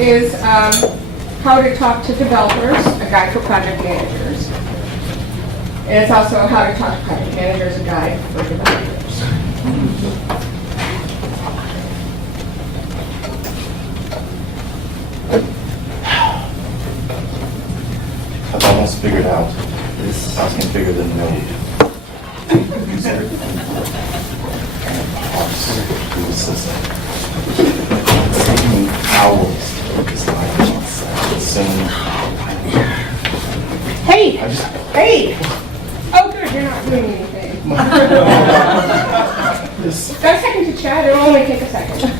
is how to talk to developers, a guide for project managers. And it's also how to talk to project managers, a guide for developers. I've almost figured out this house can figure the node. User and parse through the system. It's taking me hours to put this line on set. Hey! Hey! Oh, good, you're not doing anything. Got a second to chat, it'll only take a second.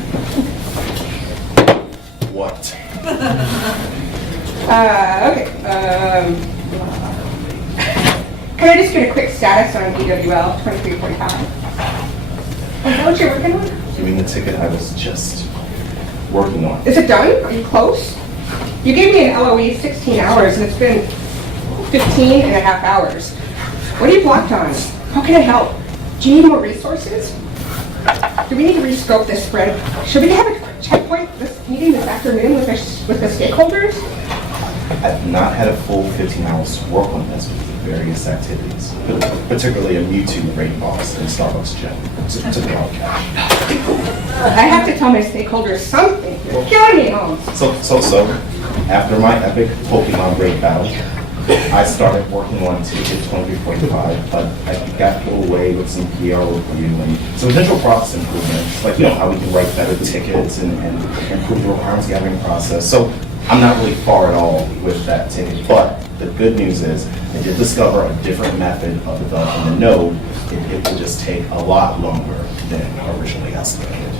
What? Okay. Can I just get a quick status on EWL 2345? Is that what you're working on? You mean the ticket I was just working on? Is it done? Are you close? You gave me an LOE 16 hours and it's been 15 and a half hours. What are you blocked on? How can I help? Do you need more resources? Do we need to rescope this spread? Should we have a checkpoint this meeting this afternoon with the stakeholders? I've not had a full 15 hours to work on this with various activities, particularly a Mewtwo raid boss and Starbucks gym to the cash. I have to tell my stakeholders something. You're killing me, Holmes. So, after my epic Pokemon raid battle, I started working on ticket 2345, but I got pulled away with some PR review and some potential process improvements, like, how we can write better tickets and improve the requirements gathering process. So I'm not really far at all with that ticket, but the good news is I did discover a different method of developing the node. It will just take a lot longer than originally estimated.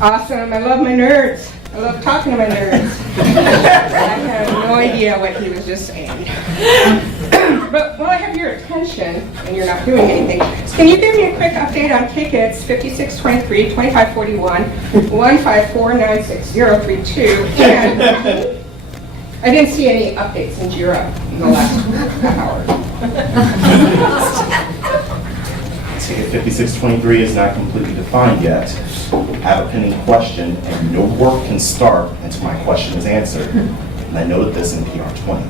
Awesome. I love my nerds. I love talking to my nerds. I have no idea what he was just saying. But while I have your attention, and you're not doing anything, can you give me a quick update on tickets 5623, 2541, 15496, 032, and I didn't see any updates in JIRA in the last half hour. Ticket 5623 is not completely defined yet. I have a pending question, and no work can start until my question is answered. And I noted this in PR 20.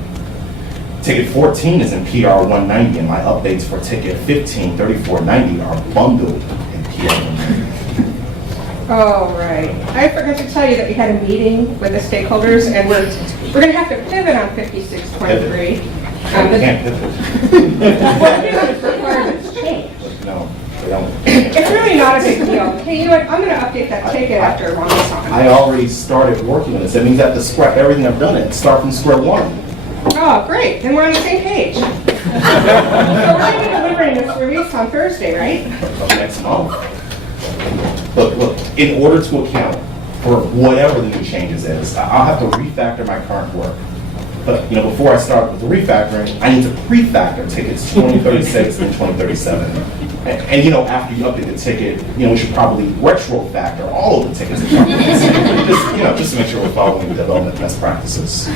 Ticket 14 is in PR 190, and my updates for ticket 15, 3490 are bundled in PR 190. Oh, right. I forgot to tell you that we had a meeting with the stakeholders, and we're going to have to pivot on 5623. Can't pivot. Well, business requirements change. No, they don't. It's really not a big deal. Hey, you know what? I'm going to update that ticket after Ron's on. I already started working on this. That means I have to scrap everything I've done and start from square one. Oh, great. Then we're on the same page. So we're going to be delivering this release on Thursday, right? Next month. Look, in order to account for whatever the new changes is, I'll have to refactor my current work. But before I start with the refactoring, I need to pre-factor tickets 2036 and 2037. And after you update the ticket, we should probably retro-factor all of the tickets. just to make sure we're following the development best practices.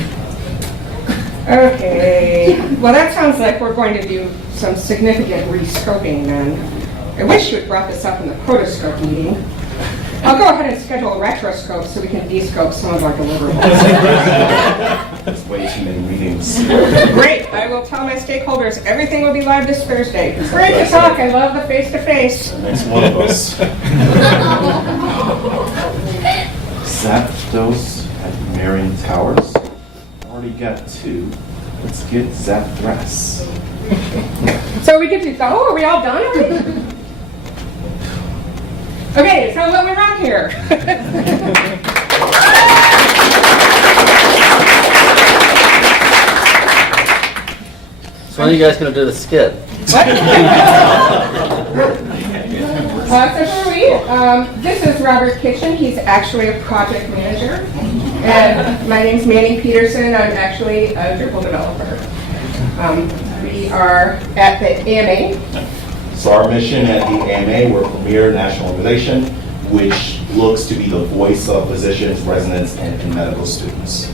Okay. Well, that sounds like we're going to do some significant rescoping then. I wish you had brought this up in the protoscope meeting. I'll go ahead and schedule a retroscope so we can descope some of our deliverables. That's way too many meetings. Great. I will tell my stakeholders everything will be live this Thursday. It's great to talk. I love the face-to-face. Next one of us. Zapdos at Marion Towers. Already got 2. Let's get Zapdrass. So we get to go? Are we all done? Okay, so what we're on here. So when are you guys going to do the skit? What? So who are we? This is Robert Kitchen. He's actually a project manager. And my name's Manny Peterson. I'm actually a Drupal developer. We are at the AMA. So our mission at the AMA, we're a premier national organization which looks to be the voice of physicians, residents, and medical students.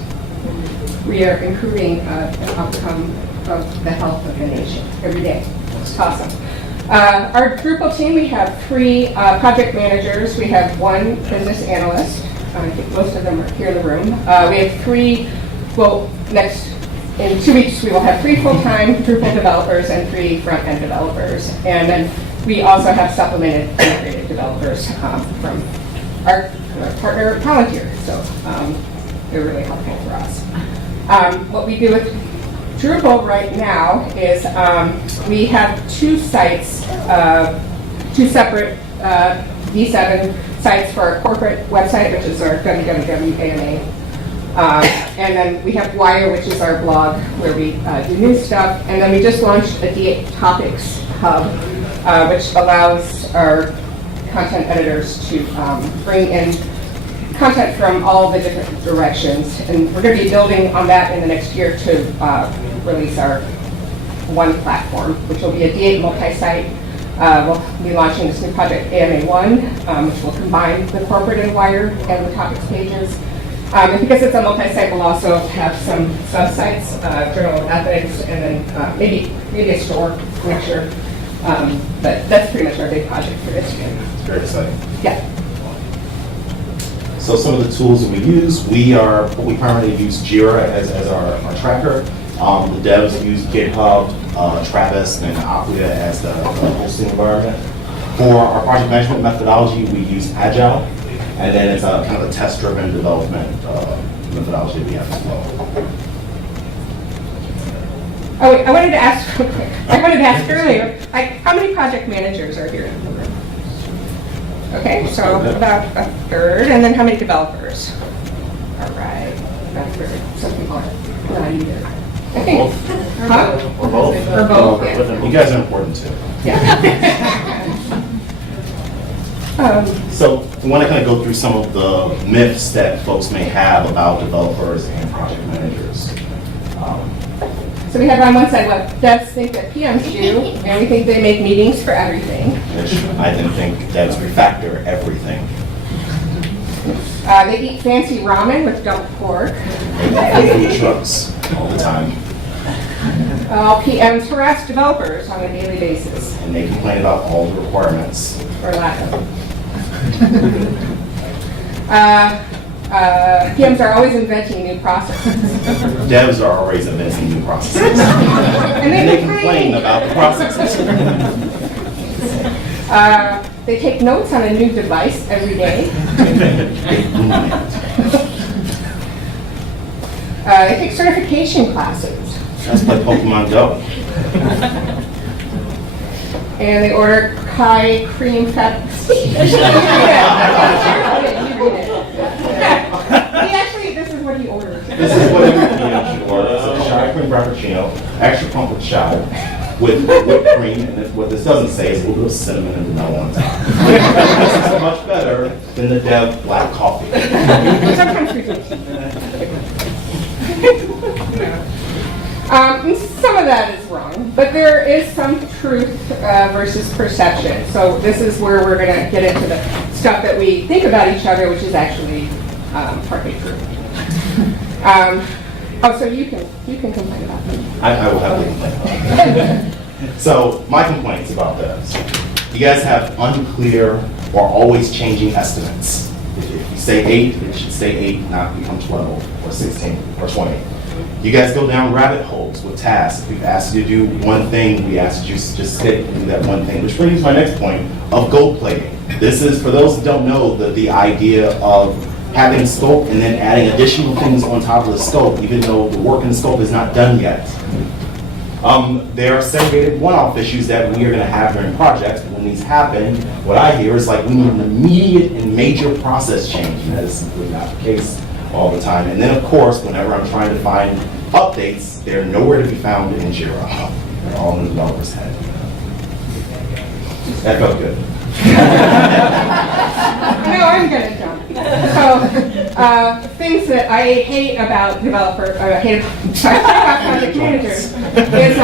We are improving the outcome of the health of the nation every day. It's awesome. Our Drupal team, we have 3 project managers. We have 1 business analyst. I think most of them are here in the room. We have three, well, in 2 weeks, we will have 3 full-time Drupal developers and 3 front-end developers. And then we also have supplemented integrated developers from our partner Palantir. So they're really helpful for us. What we do with Drupal right now is we have 2 sites, 2 separate V7 sites for our corporate website, which is our www.ama. And then we have Wire, which is our blog where we do news stuff. And then we just launched a D8 Topics hub, which allows our content editors to bring in content from all the different directions. And we're going to be building on that in the next year to release our one platform, which will be a D8 multi-site. We'll be launching this new project, AMA1, which will combine the corporate and Wire and the topics pages. And because it's a multi-site, we'll also have some sub-sites, Journal of Ethics, and then maybe a store next year. But that's pretty much our big project for this year. It's very exciting. Yeah. So some of the tools that we use, we primarily use Jira as our tracker. The devs use GitHub, Travis, and Acquia as the hosting environment. For our project management methodology, we use Agile, and then it's a kind of a test-driven development methodology we have as well. Oh, wait, I wanted to ask real quick. I wanted to ask earlier, like, how many project managers are here in the room? Okay, so about a third, and then how many developers? All right, about a third. Some people are not either. Okay. Huh? Or both. Or both, yeah. You guys are important too. Yeah. So we want to kind of go through some of the myths that folks may have about developers and project managers. So we have on one side what devs think that PMs do, and we think they make meetings for everything. Which I didn't think devs refactor everything. They eat fancy ramen with dumped pork. They food trucks all the time. PMs harass developers on a daily basis, And they complain about all the requirements. or lack of. PMs are always inventing new processes. Devs are always inventing new processes. And They complain about the processes. They take notes on a new device every day. They take certification classes. That's like Pokemon Go. And they order high cream fat. This is what he ordered. This is what every PM should order. It's a shy cream frappuccino, extra pump with chai, with whipped cream, and what this doesn't say is a little bit of cinnamon and vanilla on top. This is much better than the Dev black coffee. Sometimes we do. Some of that is wrong, but there is some truth versus perception. So this is where we're going to get into the stuff that we think about each other, which is actually partly true. So you can complain about them. I will have to complain about it. So my complaints about this. You guys have unclear or always changing estimates. If you say 8, it should say 8, not become 12 or 16 or 20. You guys go down rabbit holes with tasks. If we've asked you to do one thing, we asked you to just stick and do that one thing, which brings me to my next point of gold plating. This is, for those that don't know, the idea of having scope and then adding additional things on top of the scope, even though the work in the scope is not done yet. There are segregated one-off issues that we are going to have during projects. When these happen, what I hear is like we need an immediate and major process change, and that is simply not the case all the time. And then, of course, whenever I'm trying to find updates, they're nowhere to be found in Jira. They're all in the developer's head. That felt good. No, I'm going to jump. So, things that I hate about about project managers is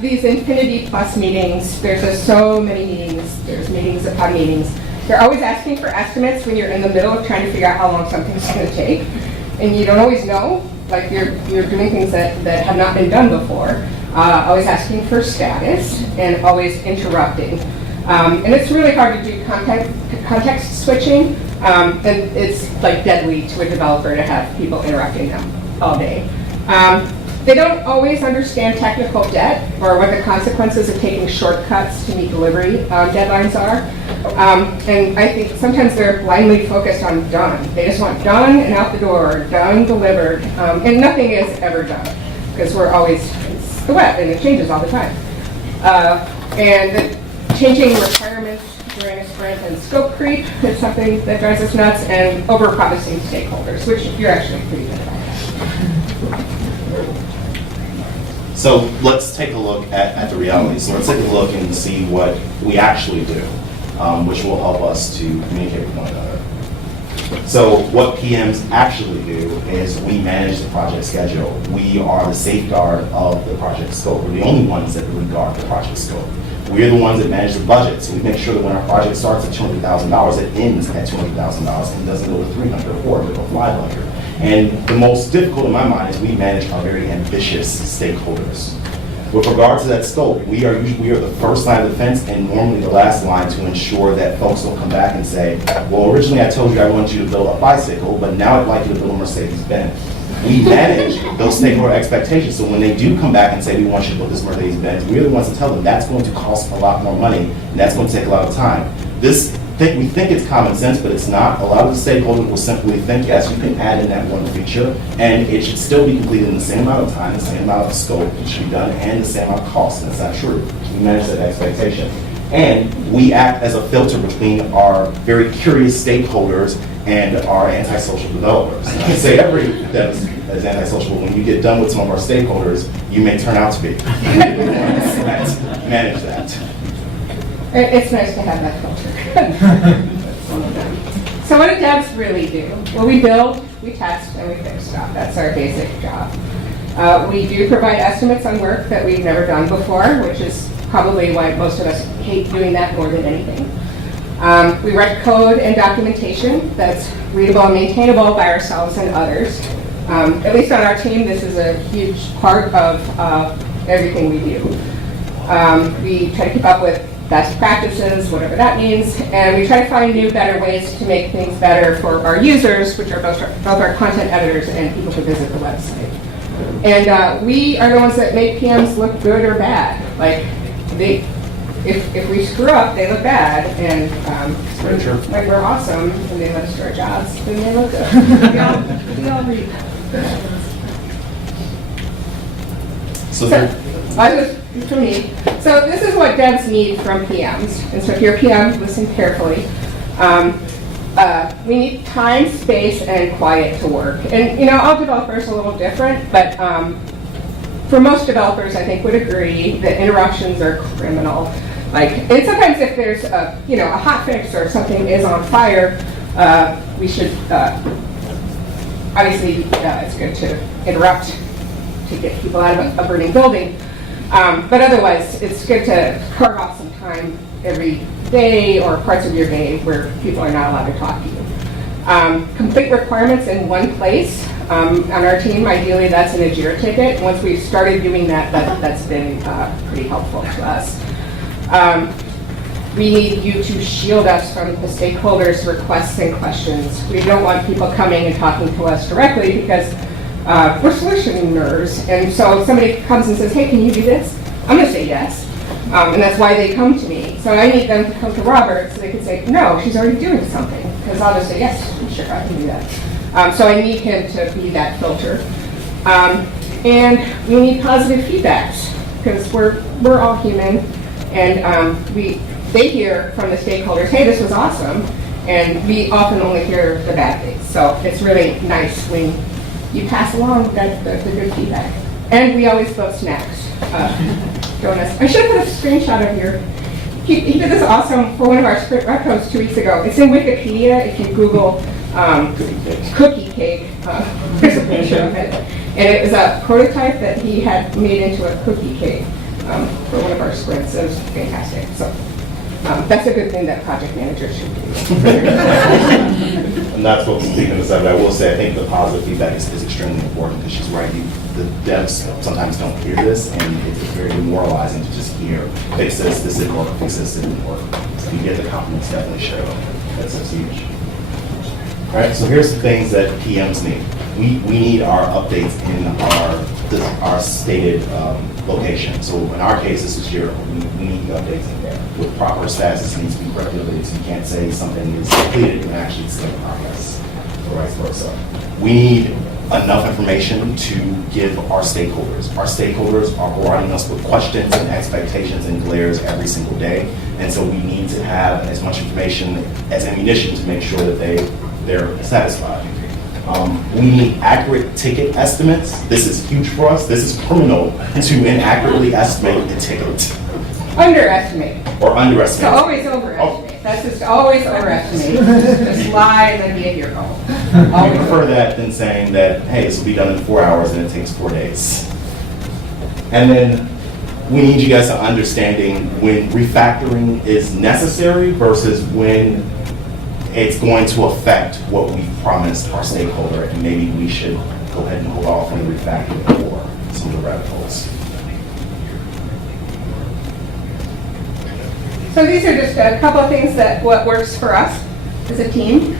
these infinity plus meetings. There's just so many meetings. There's meetings upon meetings. They're always asking for estimates when you're in the middle of trying to figure out how long something's going to take. And you don't always know, like you're doing things that have not been done before. Always asking for status and always interrupting. And it's really hard to do context switching And it's like deadly to a developer to have people interrupting them all day. They don't always understand technical debt or what the consequences of taking shortcuts to meet delivery deadlines are. And I think sometimes they're blindly focused on done. They just want done and out the door, done, delivered, and nothing is ever done because we're always, it's the web and it changes all the time. And the changing requirements during a sprint and scope creep is something that drives us nuts, and over-promising stakeholders, which you're actually pretty good at. So let's take a look at the reality. So let's take a look and see what we actually do, which will help us to communicate with one another. So what PMs actually do is we manage the project schedule. We are the safeguard of the project scope. We're the only ones that really guard the project scope. We're the ones that manage the budget. So we make sure that when our project starts at $200,000, it ends at $200,000 and doesn't go to 300 or to 500. And the most difficult in my mind is we manage our very ambitious stakeholders. With regard to that scope, we are the first line of defense and normally the last line to ensure that folks don't come back and say, well, originally I told you I want you to build a bicycle, but now I'd like you to build a Mercedes-Benz. We manage those stakeholder expectations, so when they do come back and say we want you to build this Mercedes-Benz, we're the ones to tell them that's going to cost a lot more money and that's going to take a lot of time. We think it's common sense, but it's not. A lot of the stakeholders will simply think, yes, you can add in that one feature, and it should still be completed in the same amount of time, the same amount of scope, it should be done, and the same amount of cost, and that's not true. We manage that expectation. And we act as a filter between our very curious stakeholders and our antisocial developers. And I say every dev is antisocial, but when you get done with some of our stakeholders, you may turn out to be. Manage that. It's nice to have that filter. So what do devs really do? Well, we build, we test, and we fix stuff. That's our basic job. We do provide estimates on work that we've never done before, which is probably why most of us hate doing that more than anything. We write code and documentation that's readable and maintainable by ourselves and others. At least on our team, this is a huge part of everything we do. We try to keep up with best practices, whatever that means, and we try to find new, better ways to make things better for our users, which are both our content editors and people who visit the website. And we are the ones that make PMs look good or bad. Like, if we screw up, they look bad, and like we're awesome, and they let us do our jobs, then they look good. we all read. For me. So this is what devs need from PMs. And so if you're a PM, listen carefully. We need time, space, and quiet to work. And all developers are a little different, but for most developers, I think would agree that interruptions are criminal. And sometimes if there's a hot fix or something is on fire, we should obviously it's good to interrupt to get people out of a burning building. But otherwise, it's good to carve off some time every day or parts of your day where people are not allowed to talk to you. Complete requirements in one place. On our team, ideally, that's an Jira ticket. Once we've started doing that, that's been pretty helpful to us. We need you to shield us from the stakeholders' requests and questions. We don't want people coming and talking to us directly because we're solution nerds, and so if somebody comes and says, hey, can you do this? I'm going to say yes, and that's why they come to me. So I need them to come to Robert so they can say, no, she's already doing something, because I'll just say, yes, sure, I can do that. So I need him to be that filter. And we need positive feedbacks, because we're all human, and they hear from the stakeholders, hey, this was awesome, and we often only hear the bad things. So it's really nice when you pass along the good feedback. And we always build snacks. Donuts. I should have put a screenshot of your, he did this awesome for one of our sprint retros 2 weeks ago. It's in Wikipedia if you Google cookie cake. There's a picture of it. And it was a prototype that he had made into a cookie cake for one of our sprints. It was fantastic. So that's a good thing that project managers should do. And that's what speaking of the subject, I will say, I think the positive feedback is extremely important because she's right. The devs sometimes don't hear this, and it's very demoralizing to just hear, fix this didn't work, fix this didn't work. So you get the compliments, definitely share them. That's huge. Right, so here's the things that PMs need. We need our updates in our stated location. So in our case, this is Jira. We need the updates in there with proper status. It needs to be correctly updated. So you can't say something is completed and actually it's still in progress, or vice versa. We need enough information to give our stakeholders. Our stakeholders are providing us with questions and expectations and glares every single day. And so we need to have as much information as ammunition to make sure that they're satisfied. We need accurate ticket estimates. This is huge for us. This is criminal to inaccurately estimate a ticket. Underestimate. Or underestimate. So always overestimate. That's just always overestimate. Just lie and then be a hero. I prefer that than saying that, hey, this will be done in 4 hours and it takes 4 days. And then we need you guys to understanding when refactoring is necessary versus when it's going to affect what we promised our stakeholder, and maybe we should go ahead and hold off on the refactoring for some of the rabbit holes. So these are just a couple of things that what works for us as a team.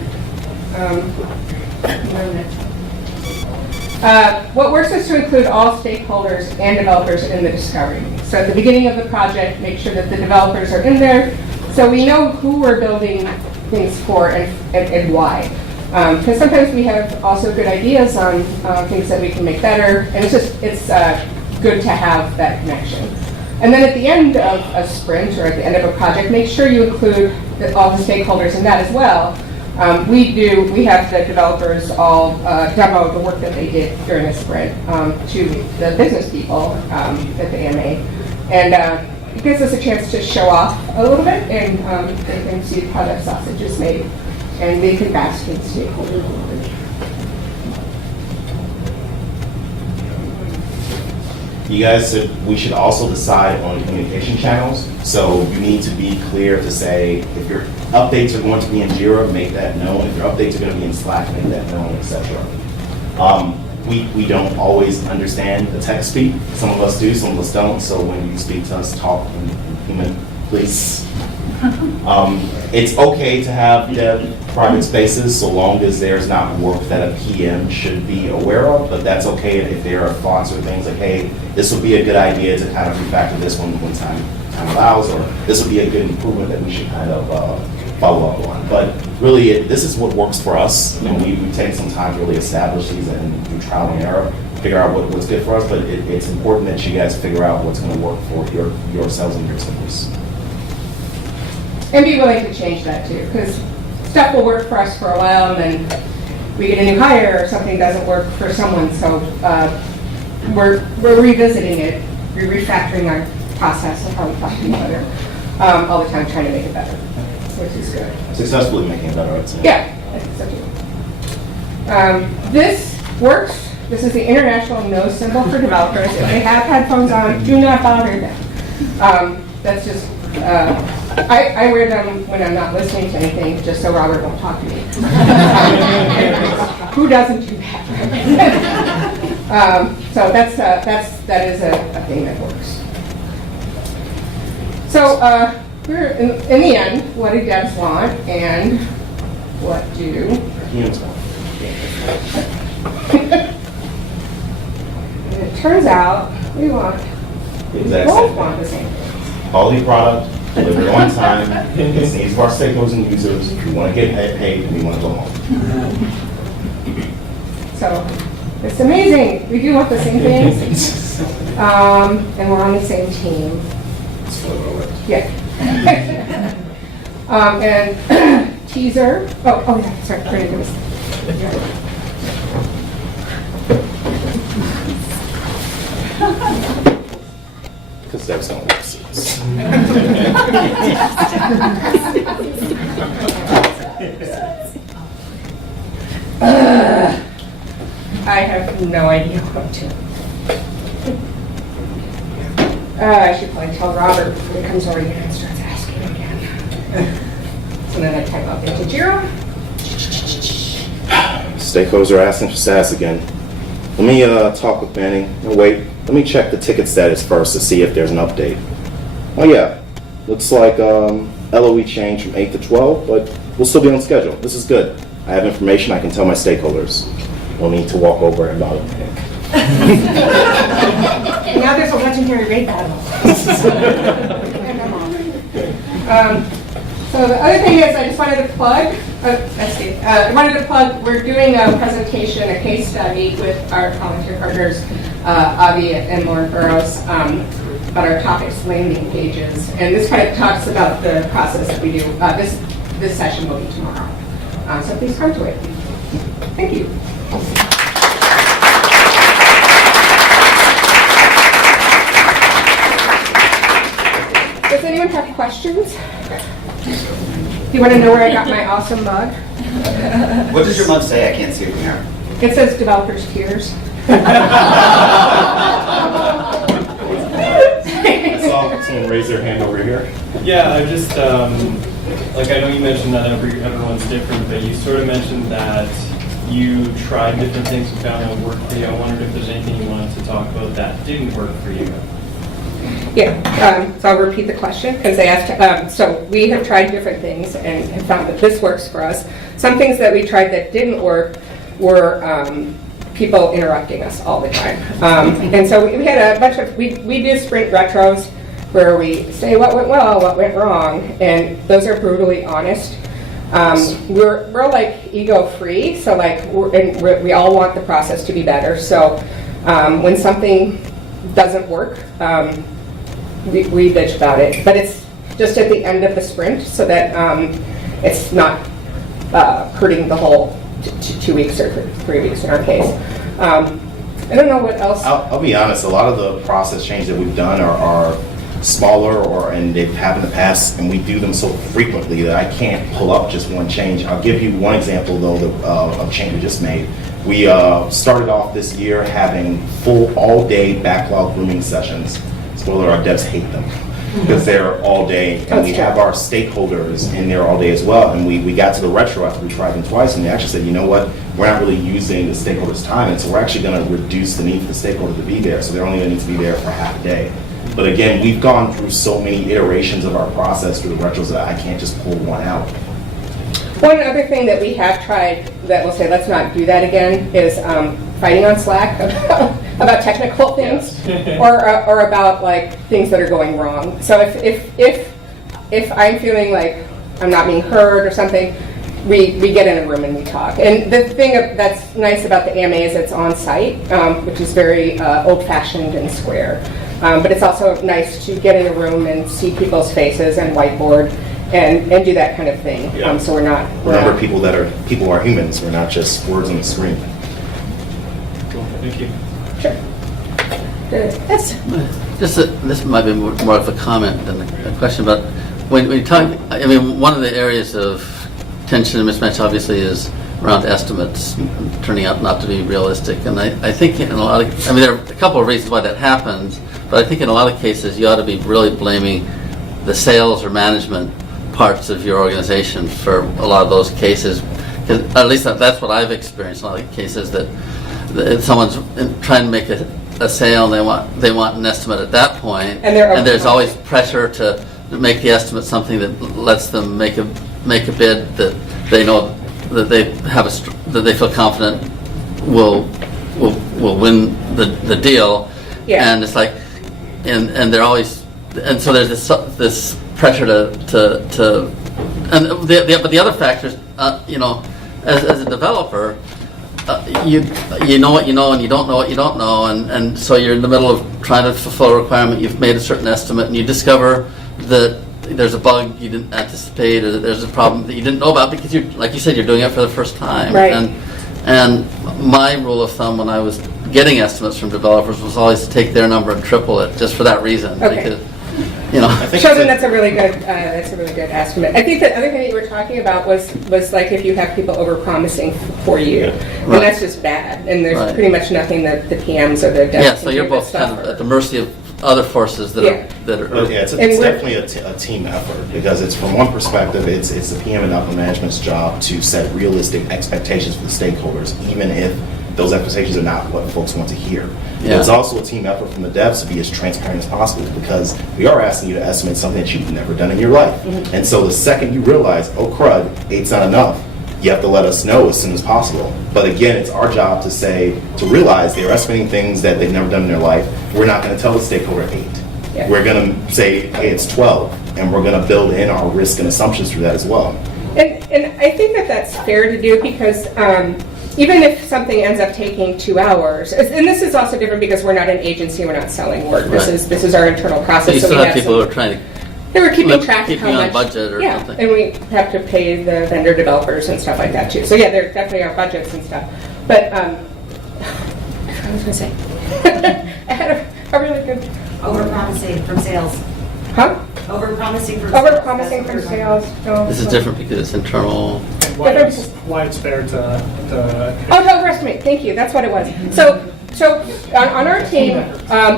What works is to include all stakeholders and developers in the discovery. So at the beginning of the project, make sure that the developers are in there so we know who we're building things for and why. Because sometimes we have also good ideas on things that we can make better, and it's good to have that connection. And then at the end of a sprint or at the end of a project, make sure you include all the stakeholders in that as well. We have the developers all demo the work that they did during a sprint to the business people at the AMA. And it gives us a chance to show off a little bit and see how that sausage is made. And they can bask in stakeholders. You guys said we should also decide on communication channels. So you need to be clear to say if your updates are going to be in Jira, make that known. If your updates are going to be in Slack, make that known, etc. We don't always understand the tech speak. Some of us do, some of us don't. So when you speak to us, talk in human, please. It's okay to have dev private spaces so long as there's not work that a PM should be aware of, but that's okay if there are thoughts or things like, hey, this would be a good idea to kind of refactor this one when time allows, or this would be a good improvement that we should kind of follow up on. But really, this is what works for us, and we take some time to really establish these and do trial and error, figure out what's good for us, but it's important that you guys figure out what's going to work for yourselves and your teams. And be willing to change that too, because stuff will work for us for a while, and then we get a new hire or something doesn't work for someone. So we're revisiting it, we're refactoring our process of how we talk to each other all the time, trying to make it better, which is good. Successfully making it better, I'd say. Yeah, I think so too. This works. This is the international no symbol for developers. If they have headphones on, do not bother them. That's just. I wear them when I'm not listening to anything, just so Robert won't talk to me. Who doesn't do that? So that is a thing that works. So we're in the end, what do devs want, and what do Humans want. And it turns out we want both want the same thing. Quality product, delivered on time, it's needs for our stakeholders and users. We want to get paid and we want to go home. So it's amazing. We do want the same things, and we're on the same team. Yeah. And teaser. Oh yeah. Sorry. Ready to do this. Because that's not what it is. I have no idea what to. I should probably tell Robert before he comes over here and starts asking again. So then I type up into Jira. Stakeholders are asking for status again. Let me talk with Manny. No, wait. Let me check the ticket status first to see if there's an update. Oh yeah, looks like LOE changed from 8 to 12, but we'll still be on schedule. This is good. I have information I can tell my stakeholders. We'll need to walk over and nod and pick. And now there's a legendary raid battle. So the other thing is, I just wanted to plug, I wanted to plug, we're doing a presentation, a case study with our volunteer partners, Avi and Lauren Burrows, about our topics landing pages. And this kind of talks about the process that we do. This session will be tomorrow. So please come to it. Thank you. Does anyone have questions? You want to know where I got my awesome mug? What does your mug say? I can't see it from here. It says developers tears. I saw someone raise their hand over here. Yeah, I just, like I know you mentioned that everyone's different, but you sort of mentioned that you tried different things and found what worked for you. I wondered if there's anything you wanted to talk about that didn't work for you. Yeah, so I'll repeat the question because they asked, so we have tried different things and have found that this works for us. Some things that we tried that didn't work were people interrupting us all the time. And so we had a bunch of, we do sprint retros where we say what went well, what went wrong, and those are brutally honest. We're like ego-free, so like we all want the process to be better. So when something doesn't work, we bitch about it, but it's just at the end of the sprint so that it's not hurting the whole 2 weeks or 3 weeks in our case. I don't know what else. I'll be honest, a lot of the process changes that we've done are smaller and they've happened in the past, and we do them so frequently that I can't pull up just one change. I'll give you one example though of change we just made. We started off this year having full all-day backlog grooming sessions. Spoiler, our devs hate them because they're all day, and we have our stakeholders in there all day as well. And we got to the retro after we tried them twice, and they actually said, you know what, we're not really using the stakeholders' time, and so we're actually going to reduce the need for the stakeholder to be there, so they're only going to need to be there for half a day. But again, we've gone through so many iterations of our process through the retros that I can't just pull one out. One other thing that we have tried that we'll say let's not do that again is fighting on Slack about technical things or about like things that are going wrong. So if I'm feeling like I'm not being heard or something, we get in a room and we talk. And the thing that's nice about the AMA is it's on site, which is very old-fashioned and square. But it's also nice to get in a room and see people's faces and whiteboard and do that kind of thing. Yeah. So we're not. Remember, people are humans. We're not just words on the screen. Cool, thank you. Sure. Yes. This might be more of a comment than a question, but when we talk, I mean, one of the areas of tension and mismatch obviously is around estimates turning out not to be realistic. And I think in a lot of, I mean, there are a couple of reasons why that happens, but I think in a lot of cases you ought to be really blaming the sales or management parts of your organization for a lot of those cases. Because at least that's what I've experienced in a lot of cases, that if someone's trying to make a sale and they want an estimate at that point, and there's always pressure to make the estimate something that lets them make a bid that they know that they have that they feel confident will win the deal. Yeah. And it's like, and they're always, and so there's this pressure to and but the other factors, you know, as a developer, you know what you know and you don't know what you don't know, and so you're in the middle of trying to fulfill a requirement. You've made a certain estimate and you discover that there's a bug you didn't anticipate, or that there's a problem that you didn't know about because like you said, you're doing it for the first time. Right. And my rule of thumb when I was getting estimates from developers was always to take their number and triple it, just for that reason. Okay. Because, you know, Sheldon, that's a really good estimate. I think the other thing that you were talking about was like if you have people overpromising for you, and that's just bad. And there's pretty much nothing that the PMs or the devs yeah. So you're both kind of at the mercy of other forces that are. Yeah, it's definitely a team effort, because it's from one perspective, it's the PM and upper management's job to set realistic expectations for the stakeholders, even if those expectations are not what folks want to hear. Yeah. It's also a team effort from the devs to be as transparent as possible, because we are asking you to estimate something that you've never done in your life. Mm-hmm. And so the second you realize, oh crud, 8's not enough, you have to let us know as soon as possible. But again, it's our job to say, to realize they're estimating things that they've never done in their life. We're not going to tell the stakeholder 8. Yeah. We're going to say, hey, it's 12, and we're going to build in our risk and assumptions through that as well. And I think that that's fair to do because even if something ends up taking 2 hours, and this is also different because we're not an agency, we're not selling work. Right. This is our internal process. So you still we have people who are trying to they were keeping track of keep how you on much budget or something. and we have to pay the vendor developers and stuff like that too. So yeah, there definitely are budgets and stuff. But I was going to say, I had a really good Overpromising from sales. huh? Overpromising from Overpromising from sales. No. This is different because it's internal. And why it's fair to Oh, to overestimate. Thank you. That's what it was. So on our team,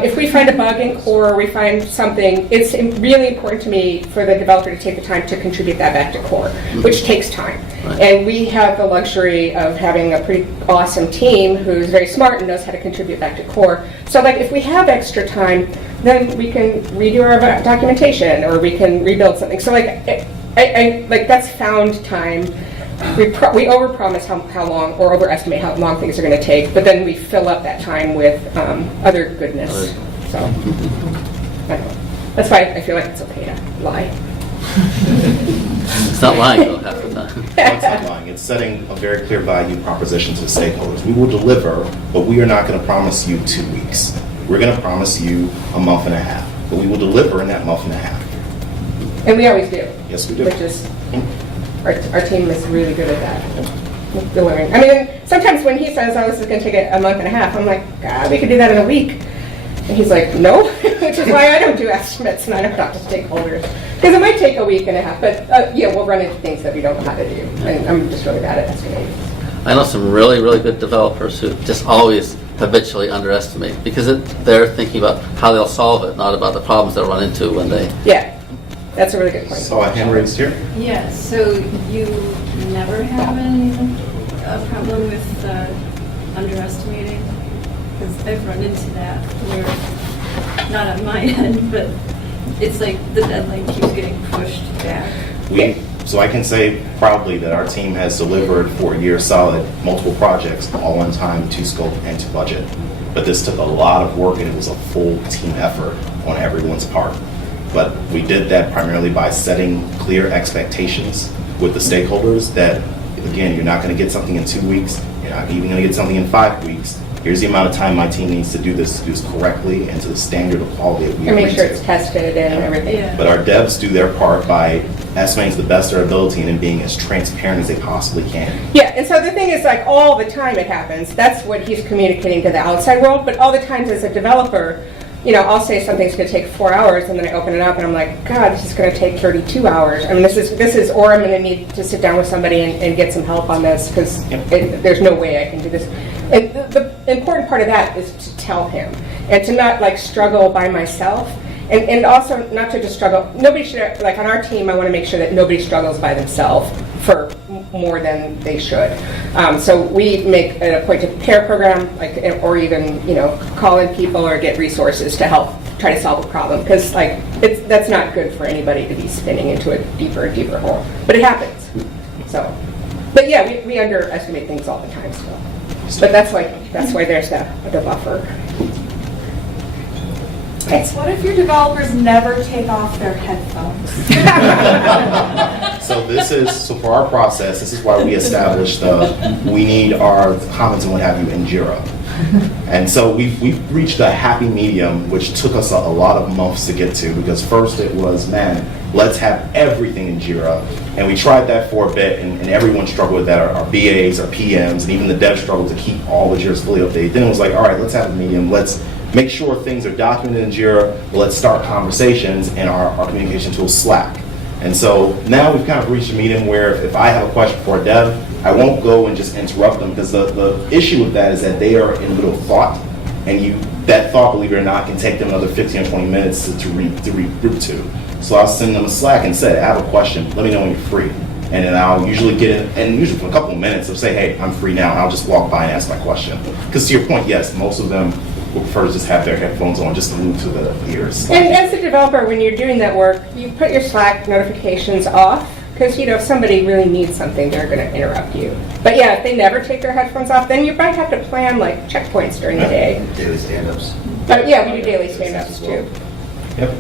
if we find a bug in core, we find something, it's really important to me for the developer to take the time to contribute that back to core, which takes time. Right. And we have the luxury of having a pretty awesome team who's very smart and knows how to contribute back to core. So like if we have extra time, then we can redo our documentation or we can rebuild something. So like I like that's found time. We overpromise how long or overestimate how long things are going to take, but then we fill up that time with other goodness. So I don't know. That's why I feel like it's okay to lie. It's not lying though half the time. No, it's not lying. It's setting a very clear value proposition to the stakeholders. We will deliver, but we are not going to promise you 2 weeks. We're going to promise you a month and a half, but we will deliver in that month and a half. And we always do. Yes, we do. Which is, our team is really good at that. Delivering. I mean, sometimes when he says, oh, this is going to take a month and a half, I'm like, God, we could do that in a week. And he's like, no, which is why I don't do estimates and I don't talk to stakeholders. Because it might take a week and a half, but yeah, we'll run into things that we don't know how to do. And I'm just really bad at estimating. I know some really, really good developers who just always habitually underestimate because they're thinking about how they'll solve it, not about the problems they'll run into when they... Yeah, that's a really good point. Saw a hand raised here. Yeah, so you never have a problem with underestimating? Because I've run into that where, not on my end, but it's like the deadline keeps getting pushed back. So I can say proudly that our team has delivered for a year solid multiple projects, all on time, to scope and to budget. But this took a lot of work and it was a full team effort on everyone's part. But we did that primarily by setting clear expectations with the stakeholders that, again, you're not going to get something in 2 weeks, you're not even going to get something in 5 weeks. Here's the amount of time my team needs to do this correctly and to the standard of quality that we And make agree sure to. it's tested and everything. Yeah. But our devs do their part by estimating to the best of their ability and then being as transparent as they possibly can. Yeah, and so the thing is, like, all the time it happens. That's what he's communicating to the outside world. But all the times as a developer, you know, I'll say something's going to take 4 hours, and then I open it up, and I'm like, God, this is going to take 32 hours. I mean, this is, or I'm going to need to sit down with somebody and get some help on this because there's no way I can do this. And the important part of that is to tell him and to not like struggle by myself. And also not to just struggle. Nobody should, like on our team, I want to make sure that nobody struggles by themselves for more than they should. So we make it a point to pair program, like, or even, you know, call in people or get resources to help try to solve a problem. Because like that's not good for anybody to be spinning into a deeper and deeper hole. But it happens. So, but yeah, we underestimate things all the time still. But that's why there's the buffer. Okay. What if your developers never take off their headphones? So for our process, this is why we established we need our comments and what have you in Jira. And so we reached a happy medium, which took us a lot of months to get to, because first it was, man, let's have everything in Jira. And we tried that for a bit, and everyone struggled with that, our BAs, our PMs, and even the devs struggled to keep all the Jiras fully updated. Then it was like, all right, let's have a medium. Let's make sure things are documented in Jira. Let's start conversations in our communication tool, Slack. And so now we've kind of reached a medium where if I have a question for a dev, I won't go and just interrupt them, because the issue with that is that they are in the middle of thought, and that thought, believe it or not, can take them another 15 or 20 minutes to regroup to. So I'll send them a Slack and say, I have a question, let me know when you're free. And then I'll usually get in, and usually for a couple of minutes, they'll say, hey, I'm free now, and I'll just walk by and ask my question. Because to your point, yes, most of them will prefer to just have their headphones on, just to move to the ears. And as a developer, when you're doing that work, you put your Slack notifications off, because, you know, if somebody really needs something, they're going to interrupt you. But yeah, if they never take their headphones off, then you might have to plan like checkpoints during the day. Daily stand-ups. But yeah, we do daily stand-ups too. Yep.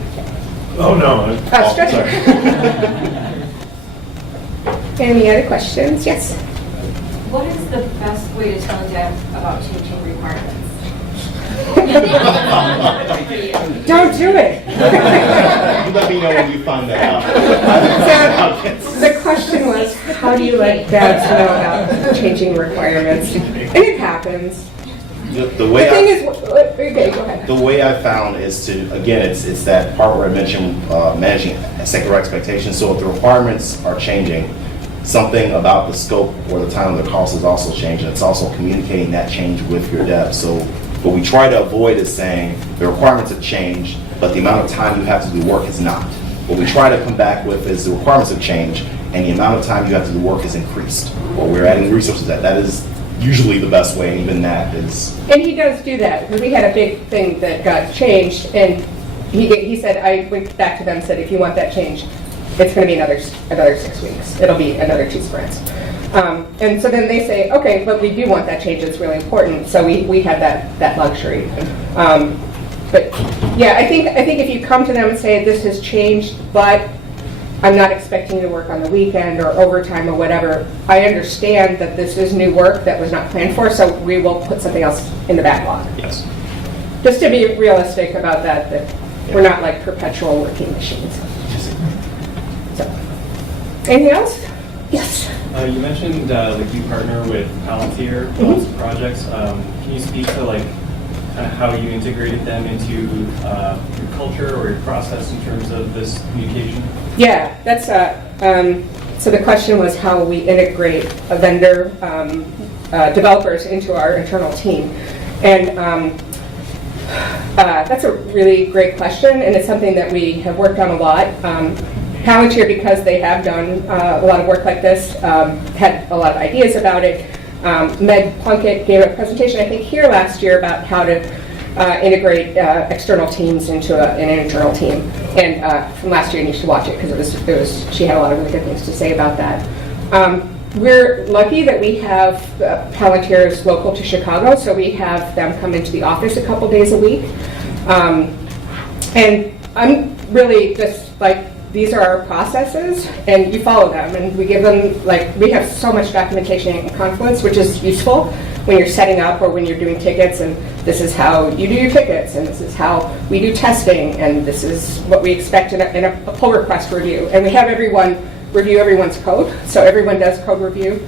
Oh, no. Stretching. Any other questions? Yes? What is the best way to tell a dev about changing requirements? Don't do it. You let me know when you find that out. So the question was, how do you let devs know about changing requirements? And it happens. The The way thing is, okay, go ahead. The way I found is to, again, it's that part where I mentioned managing secular expectations. So if the requirements are changing, something about the scope or the time of the cost is also changing. It's also communicating that change with your dev. So what we try to avoid is saying the requirements have changed, but the amount of time you have to do work is not. What we try to come back with is the requirements have changed, and the amount of time you have to do work is increased. Or we're adding resources that is usually the best way, and even that is. And he does do that, because we had a big thing that got changed, and he said, I went back to them and said, if you want that changed, it's going to be another 6 weeks. It'll be another 2 sprints. And so then they say, okay, but we do want that change. It's really important. So we had that luxury. But yeah, I think if you come to them and say this has changed, but I'm not expecting you to work on the weekend or overtime or whatever, I understand that this is new work that was not planned for, so we will put something else in the backlog. Yes. Just to be realistic about that we're not like perpetual working machines. So, anything else? Yes. You mentioned like you partner with Palantir on lots of projects. Can you speak to like kind of how you integrated them into your culture or your process in terms of this communication? Yeah, that's so the question was how we integrate a vendor developers into our internal team, and that's a really great question, and it's something that we have worked on a lot. Palantir, because they have done a lot of work like this, had a lot of ideas about it. Meg Plunkett gave a presentation, I think, here last year about how to integrate external teams into an internal team. And from last year, you should watch it because she had a lot of really good things to say about that. We're lucky that we have Palantir is local to Chicago, so we have them come into the office a couple days a week. And I'm really just like, these are our processes, and you follow them, and we give them, like, we have so much documentation in Confluence, which is useful when you're setting up or when you're doing tickets, and this is how you do your tickets, and this is how we do testing, and this is what we expect in a pull request review. And we have everyone review everyone's code, so everyone does code review.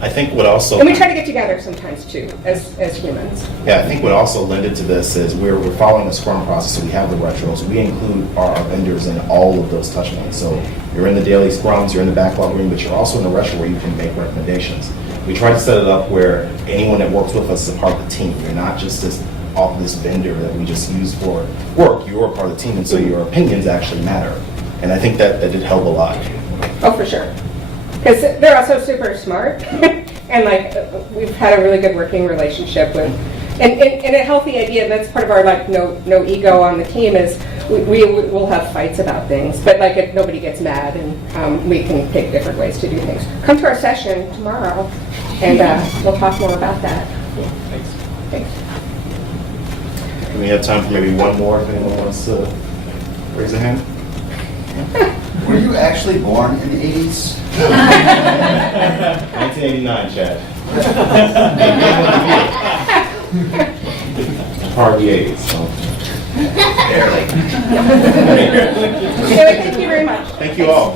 I think what also. And we try to get together sometimes too, as humans. Yeah, I think what also lended to this is we're following the Scrum process, so we have the retros. We include our vendors in all of those touch points. So you're in the daily Scrums, you're in the backlog room, but you're also in the retro where you can make recommendations. We try to set it up where anyone that works with us is a part of the team. You're not just this vendor that we just use for work. You're a part of the team, and so your opinions actually matter. And I think that did help a lot. Oh, for sure. Because they're also super smart, and like we've had a really good working relationship with, and a healthy idea. And that's part of our like no ego on the team is we will have fights about things, but like if nobody gets mad, and we can pick different ways to do things. Come to our session tomorrow, and we'll talk more about that. Yeah. Thanks. Can we have time for maybe one more if anyone wants to raise a hand? Were you actually born in the 80s? 1989, Chad. Part of the 80s. So. Barely. Anyway, thank you very much. Thank you all.